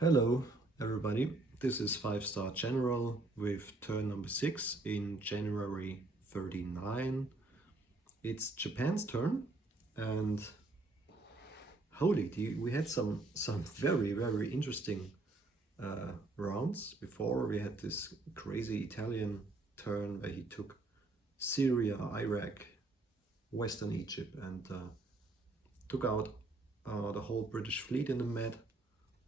Hello everybody, this is 5-star general with turn number 6 in January 39. It's Japan's turn and we had some very interesting rounds before. We had this crazy Italian turn where he took Syria, Iraq, Western Egypt and took out the whole British fleet in the Med.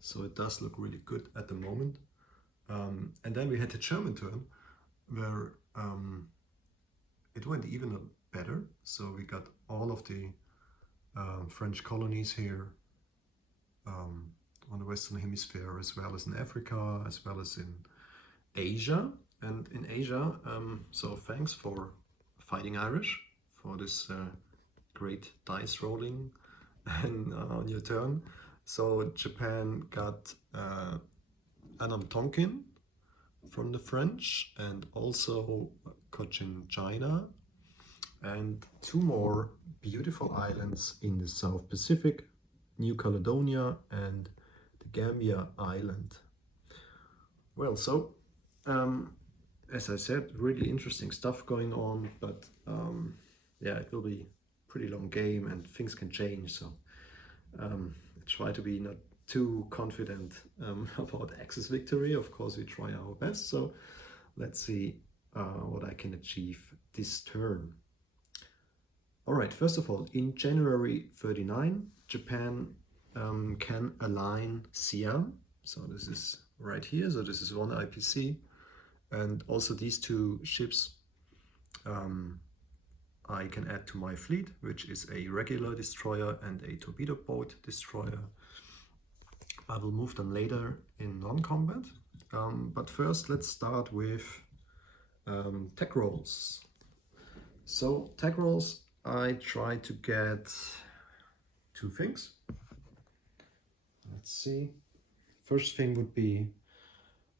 So it does look really good at the moment. And then we had the German turn where it went even better. So we got all of the French colonies here on the Western Hemisphere, as well as in Africa, as well as in Asia. And in Asia, so thanks for Fighting Irish for this great dice rolling and on your turn. So Japan got Annam Tonkin from the French and also Cochin China and two more beautiful islands in the South Pacific, New Caledonia and the Gambia Island. Well, so as I said, really interesting stuff going on, but yeah, it will be a pretty long game and things can change, so try to be not too confident about Axis victory. Of course, we try our best, so let's see what I can achieve this turn. All right, first of all, in January 39, Japan can align Siam. So this is right here, so this is one IPC. And also these two ships I can add to my fleet, which is a regular destroyer and a torpedo boat destroyer. I will move them later in non-combat. But first, let's start with tech rolls. So tech rolls, I try to get two things. Let's see. First thing would be,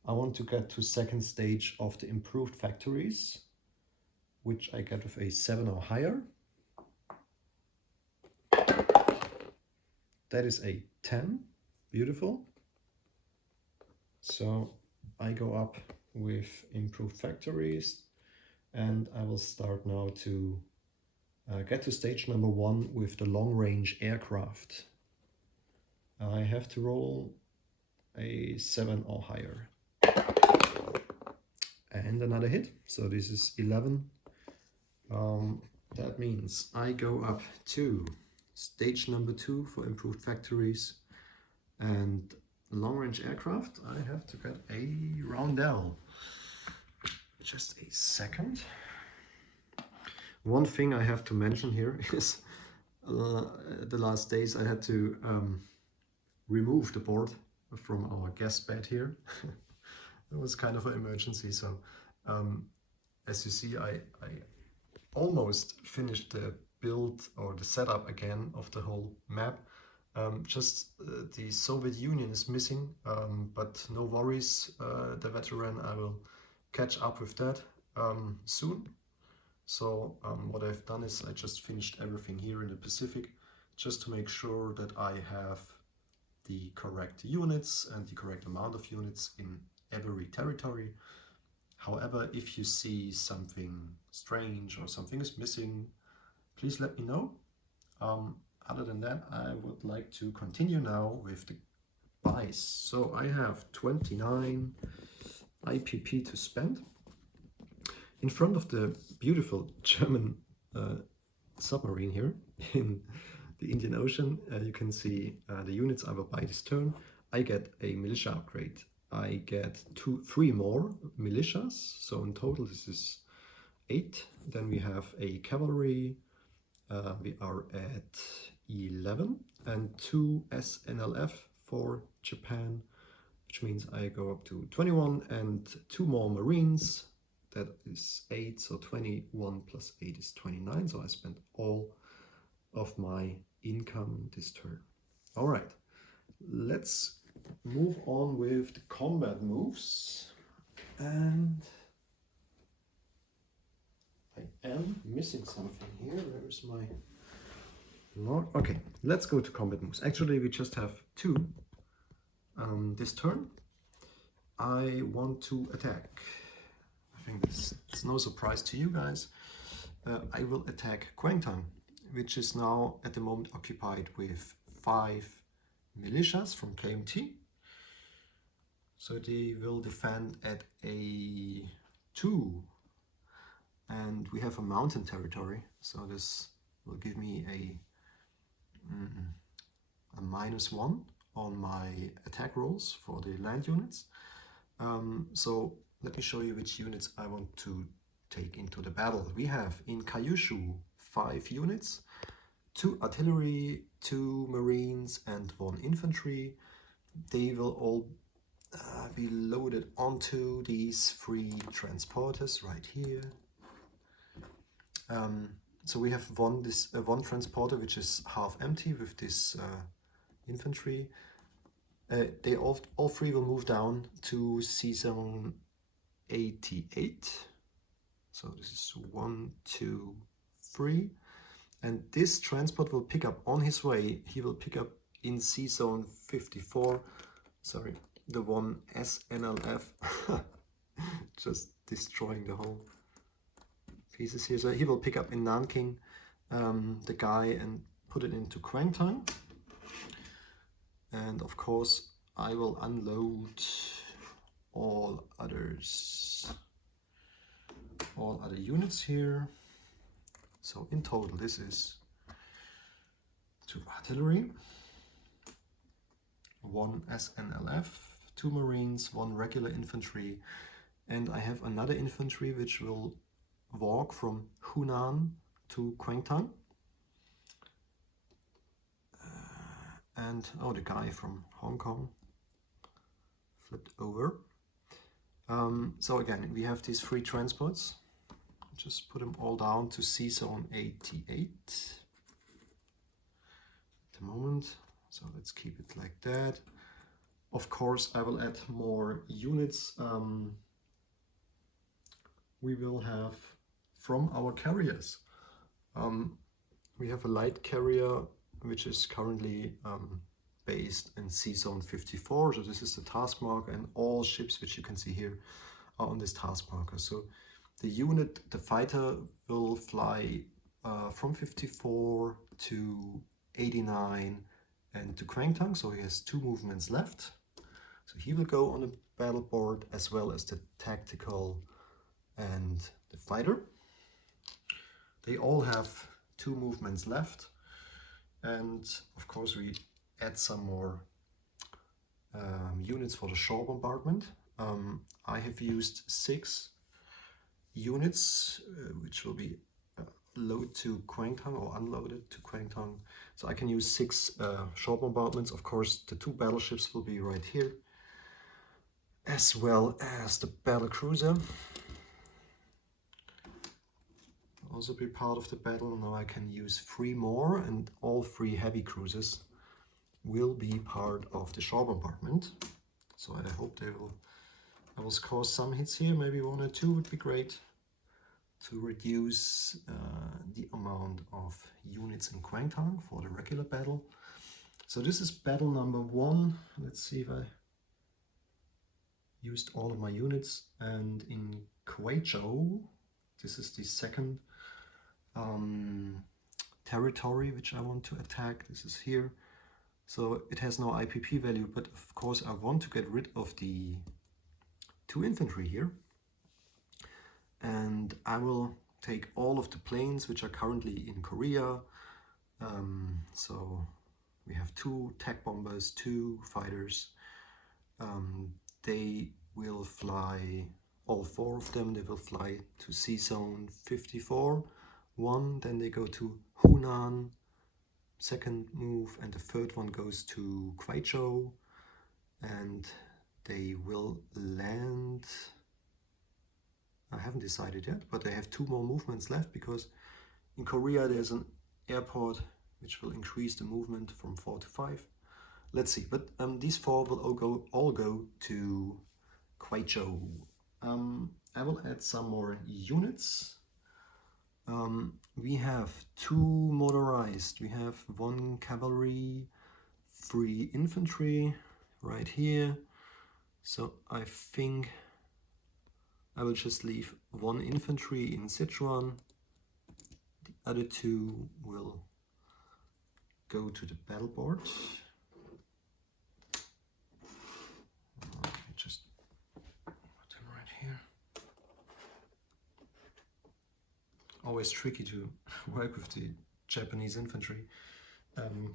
I want to get to second stage of the improved factories, which I get with a 7 or higher. That is a 10, beautiful. So I go up with improved factories and I will start now to get to stage number 1 with the long range aircraft. I have to roll a 7 or higher. And another hit, so this is 11. That means I go up to stage number 2 for improved factories and long-range aircraft. I have to get a roundel. Just a second. One thing I have to mention here is the last days I had to remove the board from our guest bed here. It was kind of an emergency, so as you see, I almost finished the build or the setup again of the whole map. Just the Soviet Union is missing, but no worries, the veteran, I will catch up with that soon. So what I've done is I just finished everything here in the Pacific, just to make sure that I have the correct units and the correct amount of units in every territory. However, if you see something strange or something is missing, please let me know. Other than that, I would like to continue now with the buys. So I have 29 IPP to spend. In front of the beautiful German submarine here in the Indian Ocean, you can see the units I will buy this turn. I get a militia upgrade. I get 3 more militias, so in total this is 8. Then we have a cavalry, we are at 11, and 2 SNLF for Japan, which means I go up to 21, and 2 more marines, that is 8, so 21 plus 8 is 29, so I spent all of my income this turn. All right, let's move on with the combat moves, and I am missing something here. Where is my log? Okay, let's go to combat moves. Actually, we just have 2 This turn, I want to attack. I think it's no surprise to you guys. I will attack Quang, which is now at the moment occupied with 5 militias from KMT. So they will defend at a 2. And we have a mountain territory, so this will give me a -1 on my attack rolls for the land units. So let me show you which units I want to take into the battle. We have in Kyushu 5 units, 2 artillery, 2 marines and 1 infantry. They will all be loaded onto these 3 transporters right here. So we have one transporter which is half empty with this infantry. They all 3 will move down to sea zone 88. So this is 1, 2, 3. And this transport will pick up on his way. He will pick up in sea zone 54. Sorry, the one SNLF. Just destroying the whole pieces here. So he will pick up in Nanking the guy and put it into Quang. And of course I will unload all other units here. So in total this is 2 artillery, 1 SNLF, 2 marines, 1 regular infantry, and I have another infantry which will walk from Hunan to Quang. And oh, the guy from Hong Kong flipped over. So again, we have these 3 transports. Just put them all down to sea zone 88 at the moment. So let's keep it like that. Of course, I will add more units. We will have from our carriers. We have a light carrier which is currently based in sea zone 54. So this is the task marker, and all ships which you can see here are on this task marker. So the unit, the fighter, will fly from 54 to 89 and to Quang, so he has 2 movements left. So he will go on the battle board as well as the tactical and the fighter. They all have 2 movements left, and of course we add some more units for the shore bombardment. I have used 6 units which will be loaded to Quang or unloaded to Quang. So I can use 6 shore bombardments. Of course the 2 battleships will be right here, as well as the battle cruiser. Also be part of the battle. Now I can use 3 more, and all 3 heavy cruisers will be part of the shore bombardment. So I hope I will score some hits here, maybe 1 or 2 would be great, to reduce the amount of units in Quang for the regular battle. So this is battle number 1. Let's see if I used all of my units. And in Kwaichou, this is the second territory which I want to attack. This is here. So it has no IPP value, but of course I want to get rid of the 2 infantry here. And I will take all of the planes which are currently in Korea. So we have 2 tech bombers, 2 fighters. They will fly, all 4 of them, they will fly to sea zone 54. 1, then they go to Hunan, second move, and the third one goes to Kwaichou, and they will land. I haven't decided yet, but they have 2 more movements left, because in Korea there's an airport which will increase the movement from 4 to 5. Let's see, but these 4 will all go to Kwaichou. I will add some more units. We have 2 motorized. We have 1 cavalry, 3 infantry, right here. So I think I will just leave one infantry in Sichuan. The other two will go to the battle board. Just put them right here. Always tricky to work with the Japanese infantry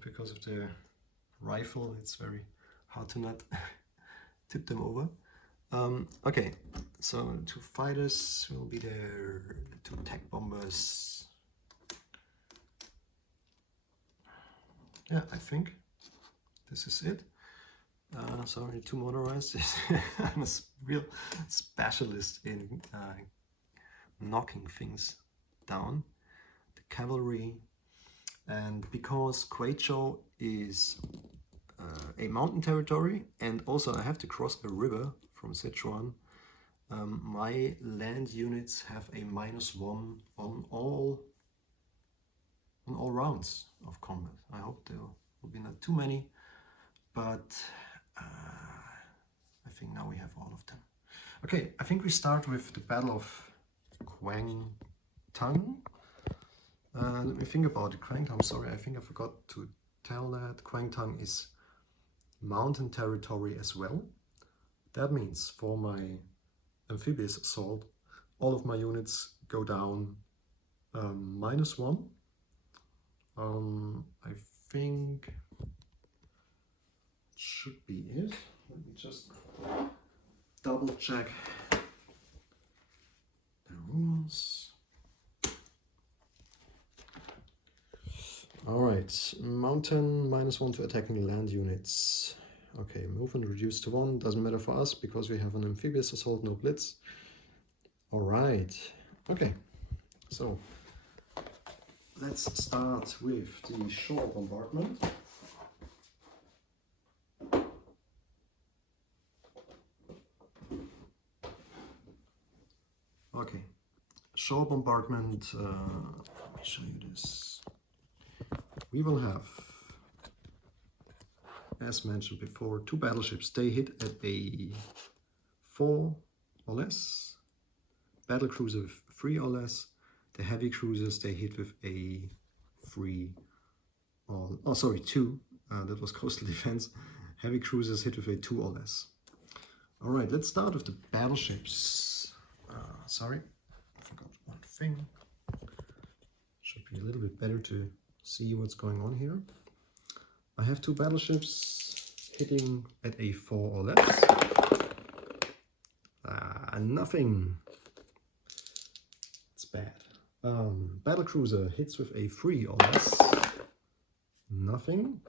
because of their rifle. It's very hard to not tip them over. Okay, so 2 fighters will be there, 2 tech bombers. Yeah, I think this is it. Sorry, 2 motorized. I'm a real specialist in knocking things down. The cavalry, and because Guizhou is a mountain territory, and also I have to cross a river from Sichuan, my land units have a -1 on all rounds of combat. I hope there will be not too many, but I think now we have all of them. Okay, I think we start with the Battle of Quang Tang. Let me think about it. Quang Tang, sorry, I think I forgot to tell that. Quang Tang is mountain territory as well. That means for my amphibious assault, all of my units go down -1. I think it should be it. Let me just double check the rules. Alright, mountain -1 to attacking land units. Okay, movement reduced to 1, doesn't matter for us because we have an amphibious assault, no blitz. Alright, okay, so let's start with the shore bombardment. Okay, shore bombardment, let me show you this. We will have, as mentioned before, 2 battleships. They hit at a 4 or less, battle cruiser with 3 or less. The heavy cruisers, they hit with a 3 or, oh sorry, 2, that was coastal defense. Heavy cruisers hit with a 2 or less. Alright, let's start with the battleships. Sorry, I forgot one thing. Should be a little bit better to see what's going on here. I have 2 battleships hitting at a 4 or less. Nothing. It's bad. Battlecruiser hits with a 3 or less. Nothing.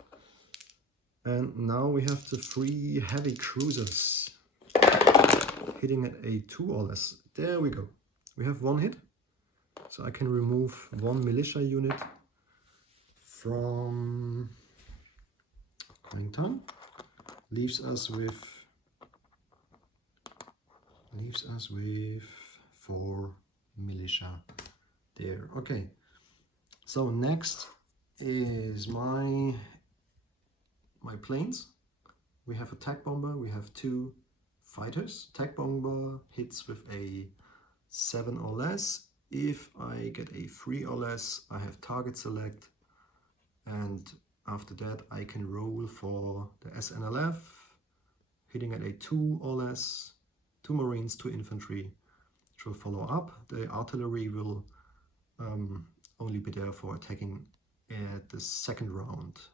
And now we have the 3 heavy cruisers hitting at a 2 or less. There we go. We have 1 hit. So I can remove 1 militia unit from Quang Tang. Leaves us with 4 militia there. Okay, so next is my planes. We have a attack bomber, we have 2 fighters. Attack bomber hits with a 7 or less. If I get a 3 or less, I have target select, and after that I can roll for the SNLF, hitting at a 2 or less, 2 Marines, 2 infantry, which will follow up. The artillery will only be there for attacking at the 2nd round.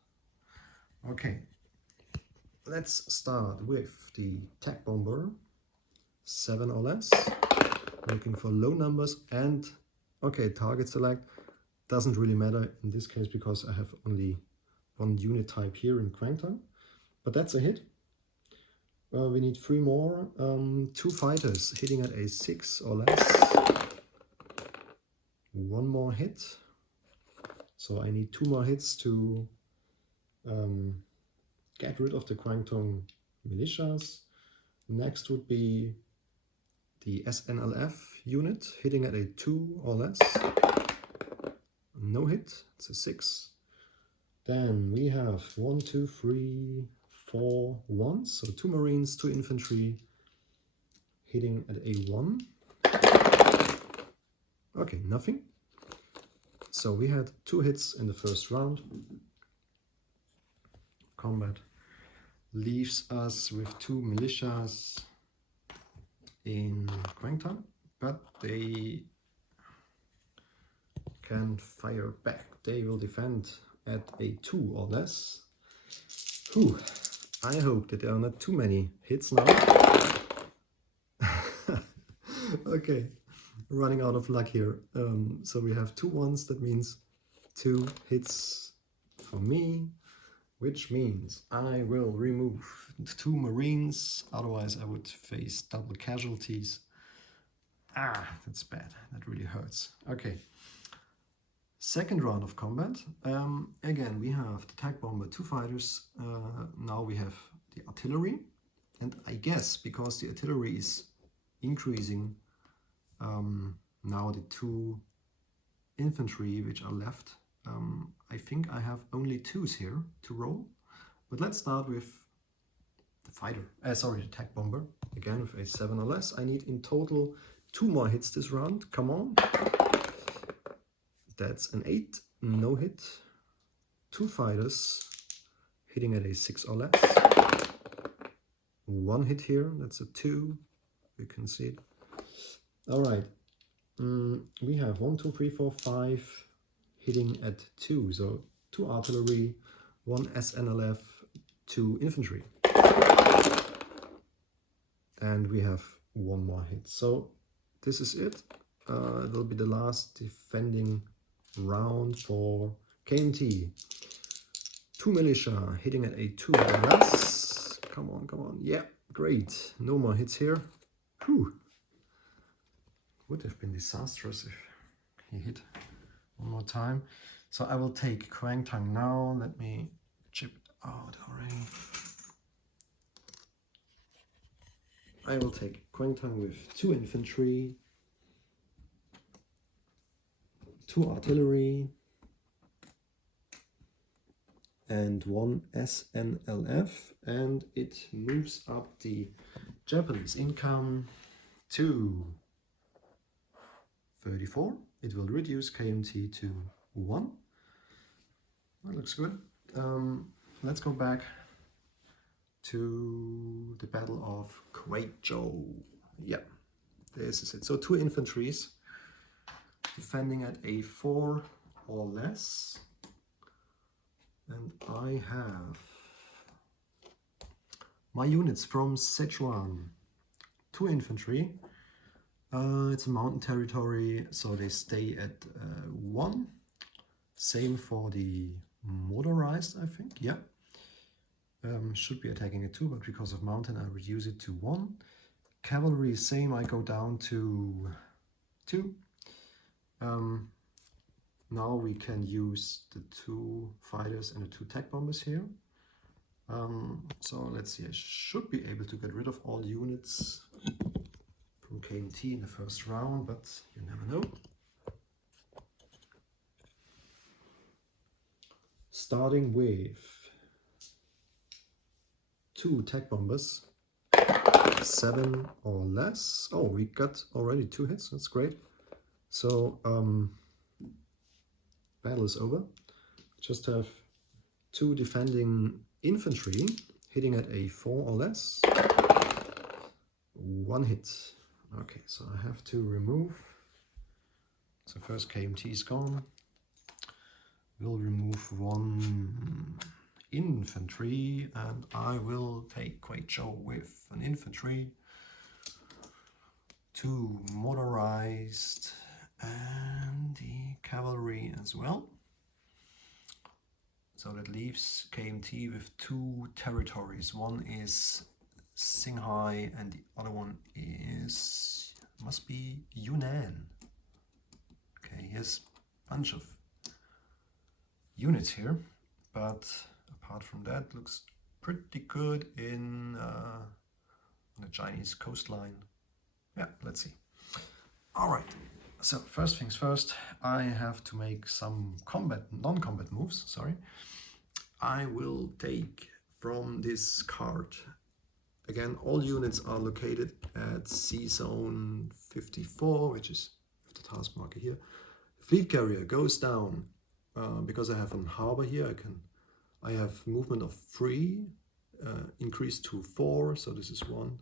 Okay, let's start with the attack bomber, 7 or less, looking for low numbers, and okay, target select doesn't really matter in this case because I have only 1 unit type here in Quang Tang, but that's a hit. We need 3 more, 2 fighters hitting at a 6 or less, 1 more hit, so I need 2 more hits to get rid of the Quang Tang militias. Next would be the SNLF unit hitting at a 2 or less, no hit, it's a 6. Then we have 1, 2, 3, 4 ones, so 2 Marines, 2 infantry, hitting at A1. Okay, nothing. So we had 2 hits in the first round. Combat leaves us with 2 militias in Quang, but they can fire back. They will defend at A2 or less. Whew. I hope that there are not too many hits now. Okay, running out of luck here. So we have 2 ones, that means 2 hits for me, which means I will remove 2 Marines, otherwise I would face double casualties. Ah, that's bad, that really hurts. Okay, second round of combat. Again, we have the Tag Bomber, 2 fighters. Now we have the artillery, and I guess because the artillery is increasing, now the 2 infantry which are left, I think I have only 2s here to roll. But let's start with the fighter, sorry, the Tag Bomber, again with a 7 or less. I need in total 2 more hits this round, come on. That's an 8, no hit. 2 fighters, hitting at a 6 or less. 1 hit here, that's a 2, you can see it. Alright, we have 1, 2, 3, 4, 5, hitting at 2, so 2 artillery, 1 SNLF, 2 infantry. And we have 1 more hit, so this is it. It will be the last defending round for KMT. 2 militia, hitting at a 2 or less. Come on, come on, yeah, great. No more hits here. Whew. Would have been disastrous if he hit one more time. So I will take Quang now. Let me chip it out already. I will take Quang with 2 infantry, 2 artillery, and 1 SNLF, and it moves up the Japanese income to 34. It will reduce KMT to 1. That looks good. Let's go back to the Battle of Kwaijo. Yeah, this is it. So 2 infantries defending at a 4 or less. And I have my units from Sichuan. 2 infantry. It's a mountain territory, so they stay at 1. Same for the motorized, I think. Yeah. Should be attacking at 2, but because of mountain, I reduce it to 1. Cavalry, same, I go down to 2. Now we can use the 2 fighters and the 2 Tag Bombers here. So let's see, I should be able to get rid of all units from KMT in the first round, but you never know. Starting with 2 Tag Bombers, 7 or less. Oh, we got already 2 hits, that's great. So battle is over. Just have 2 defending infantry hitting at a 4 or less. 1 hit. Okay, so I have to remove. So first KMT is gone. We'll remove 1 infantry, and I will take Kwaijo with an infantry, 2 motorized, and the cavalry as well. So that leaves KMT with 2 territories. One is Qinghai and the other one is, must be Yunnan. Okay, here's a bunch of units here, but apart from that, looks pretty good in the Chinese coastline. Yeah, let's see. All right. So first things first, I have to make some non-combat moves, sorry. I will take from this card. Again, all units are located at sea zone 54, which is the task marker here. The fleet carrier goes down because I have a harbor here. I have movement of 3, increased to 4. So this is 1,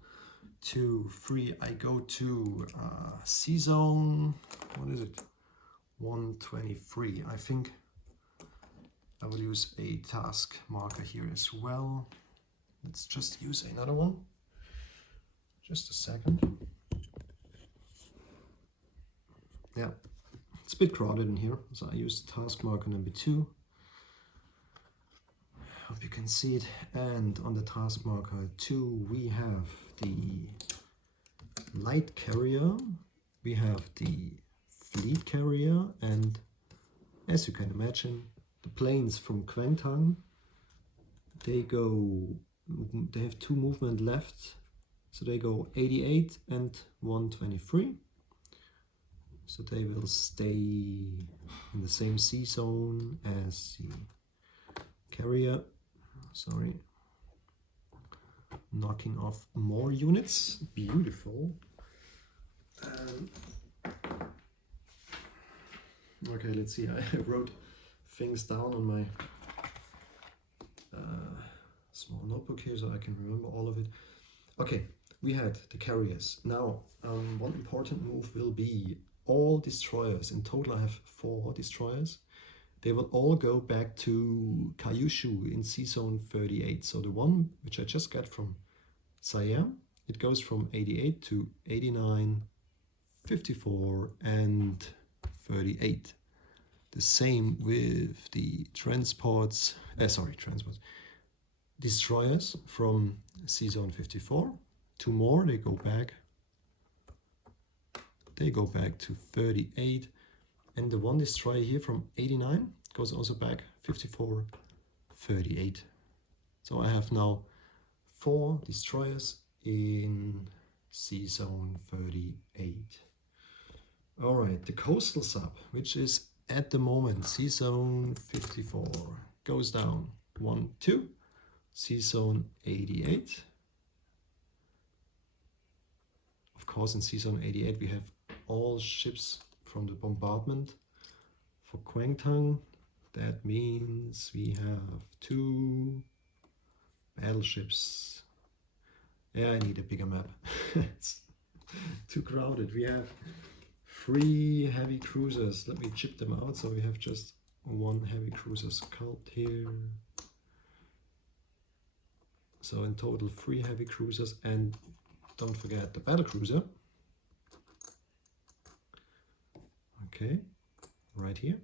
2, 3. I go to sea zone. What is it? 123. I think I will use a task marker here as well. Let's just use another one. Just a second. Yeah, it's a bit crowded in here, so I use task marker number 2. Hope you can see it. And on the task marker 2, we have the light carrier, we have the fleet carrier, and as you can imagine, the planes from Quang, they have 2 movement left, so they go 88 and 123. So they will stay in the same sea zone as the carrier. Sorry. Knocking off more units. Beautiful. Okay, let's see. I wrote things down on my small notebook here so I can remember all of it. Okay, we had the carriers. Now, one important move will be all destroyers. In total, I have 4 destroyers. They will all go back to Kyushu in sea zone 38. So the one which I just got from Siam, it goes from 88 to 89, 54, and 38. The same with the destroyers from sea zone 54. 2 more, they go back to 38, and the one destroyer here from 89 goes also back 54, 38. So I have now 4 destroyers in sea zone 38. All right, the coastal sub, which is at the moment sea zone 54, goes down 1, 2, sea zone 88. Of course, in sea zone 88 we have all ships from the bombardment for Quang. That means we have 2 battleships. Yeah, I need a bigger map. It's too crowded. We have 3 heavy cruisers. Let me chip them out so we have just 1 heavy cruiser sculpt here. So in total 3 heavy cruisers, and don't forget the battle cruiser. Okay, right here.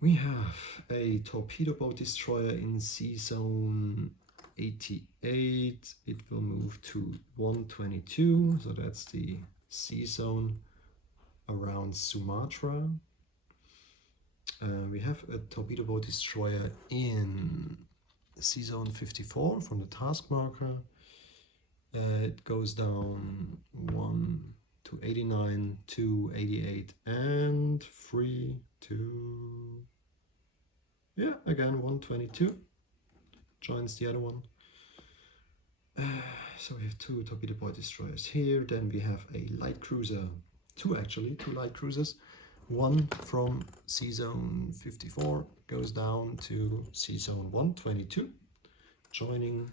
We have a torpedo boat destroyer in sea zone 88. It will move to 122, so that's the sea zone around Sumatra. We have a torpedo boat destroyer in sea zone 54 from the task marker. It goes down 1 to 89, 2, 88, and 3 to, yeah, again 122. Joins the other one. So we have 2 torpedo boat destroyers here. Then we have a light cruiser, 2 light cruisers. 1 from sea zone 54 goes down to sea zone 122, joining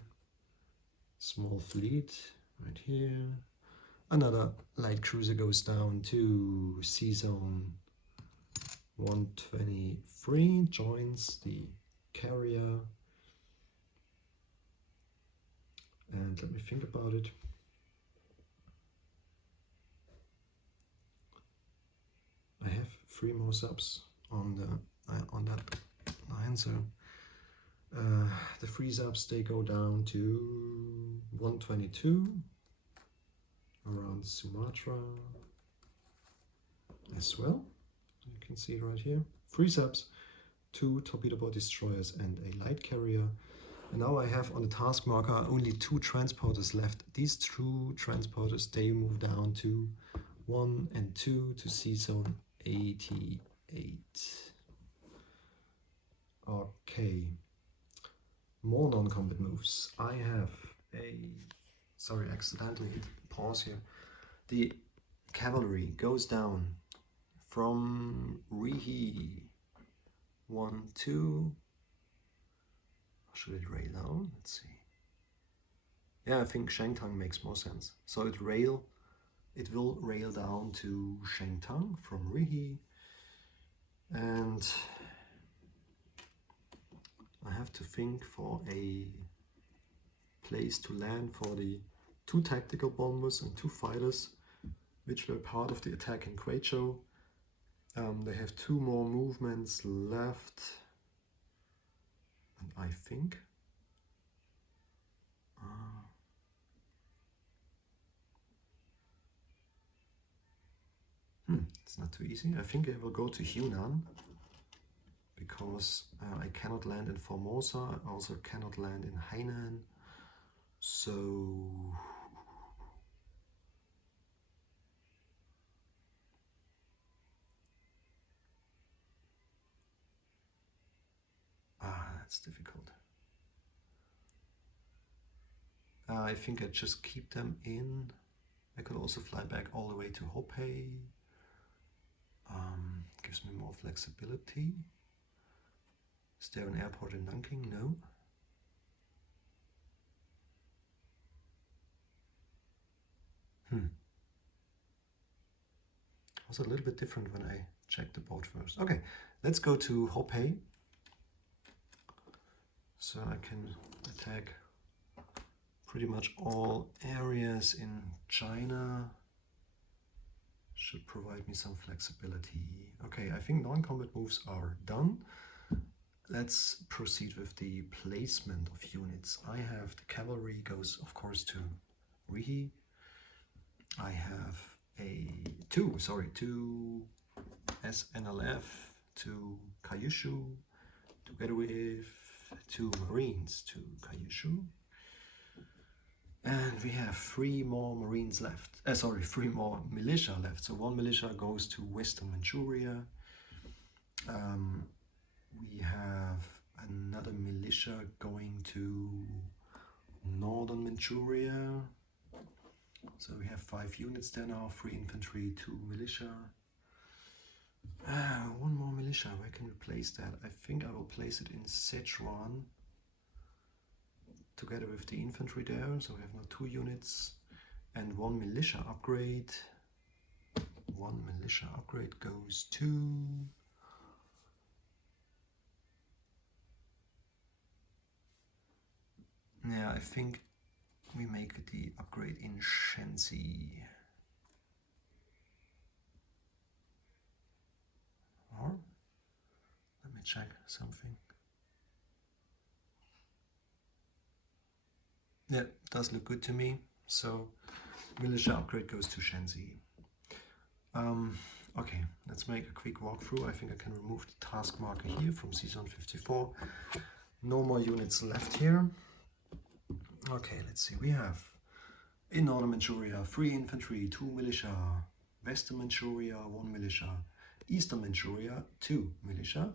small fleet right here. Another light cruiser goes down to sea zone 123, joins the carrier. And let me think about it. I have 3 more subs on that line, so the 3 subs, they go down to 122 around Sumatra as well. You can see right here 3 subs, 2 torpedo boat destroyers, and a light carrier. And now I have on the task marker only 2 transporters left. These 2 transporters, they move down to 1 and 2 to sea zone 88. Okay. More non-combat moves. I have a... Sorry, accidentally hit pause here. The cavalry goes down from Rihi 1, 2. Should it rail down? Let's see. Yeah, I think Shangtang makes more sense. So it will rail down to Shangtang from Rihi. And I have to think for a place to land for the 2 tactical bombers and 2 fighters, which were part of the attack in Guizhou. They have 2 more movements left. And I think it's not too easy. I think I will go to Hunan because I cannot land in Formosa. I also cannot land in Hainan. So that's difficult. I think I just keep them in. I could also fly back all the way to Hopei. Gives me more flexibility. Is there an airport in Nanking? No. It was a little bit different when I checked the board first. Okay, let's go to Hopei. So I can attack pretty much all areas in China. Should provide me some flexibility. Okay, I think non-combat moves are done. Let's proceed with the placement of units. I have the cavalry goes, of course, to Rihi. I have two SNLF to Kyushu, together with 2 Marines to Kyushu. And we have 3 more Marines left. 3 more militia left. So 1 militia goes to Western Manchuria. We have another militia going to Northern Manchuria. So we have 5 units there now, 3 infantry, 2 militia. 1 more militia, where can we place that? I think I will place it in Sichuan, together with the infantry there. So we have now 2 units and 1 militia upgrade. 1 militia upgrade goes to... Yeah, I think we make the upgrade in Shenzi. Or, let me check something. Yeah, does look good to me. So, militia upgrade goes to Shenzi. Okay, let's make a quick walkthrough. I think I can remove the task marker here from Season 54. No more units left here. Okay, let's see. We have in Northern Manchuria 3 infantry, 2 militia. Western Manchuria 1 militia. Eastern Manchuria 2 militia.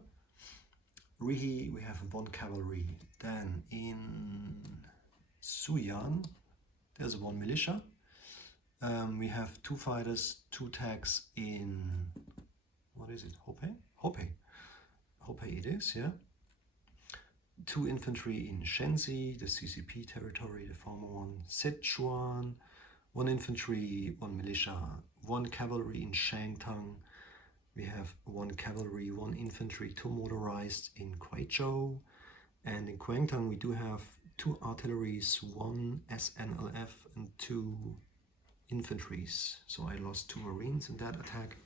Rihi we have 1 cavalry. Then in Suyan there's 1 militia. We have 2 fighters, 2 tanks in, what is it, Hopei? Hopei it is, yeah. 2 infantry in Shenzi, the CCP territory, the former one. Sichuan, 1 infantry, 1 militia, 1 cavalry in Shangtang. We have 1 cavalry, 1 infantry, 2 motorized in Guizhou. And in Quang we do have 2 artilleries, 1 SNLF and 2 infantries. So I lost 2 Marines in that attack.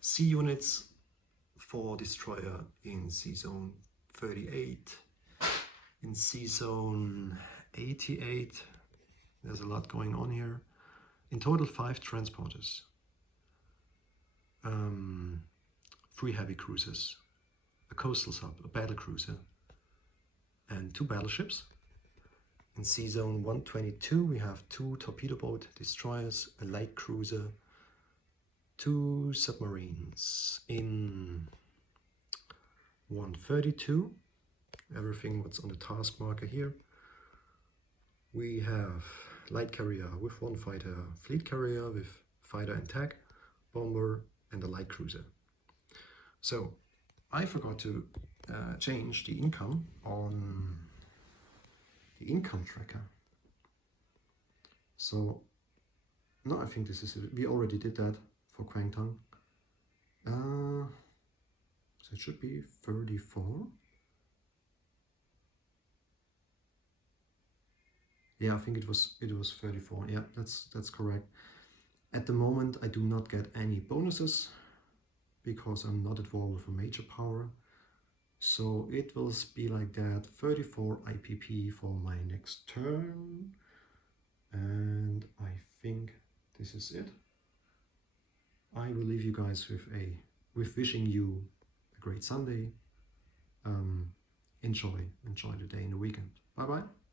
C units, 4 destroyer in C-Zone 38. In C-Zone 88, there's a lot going on here. In total 5 transporters. 3 heavy cruisers, a coastal sub, a battle cruiser, and 2 battleships. In C-Zone 122 we have 2 torpedo boat destroyers, a light cruiser, 2 submarines. In 132 everything what's on the task marker here. We have light carrier with 1 fighter, fleet carrier with fighter and tag, bomber, and a light cruiser. So I forgot to change the income on the income tracker. So no, I think this is it. We already did that for Quang Tang. So it should be 34. Yeah, I think it was 34. Yeah, that's correct. At the moment, I do not get any bonuses because I'm not involved with a major power. So it will be like that, 34 IPP for my next turn. And I think this is it. I will leave you guys with wishing you a great Sunday. Enjoy the day and the weekend. Bye bye.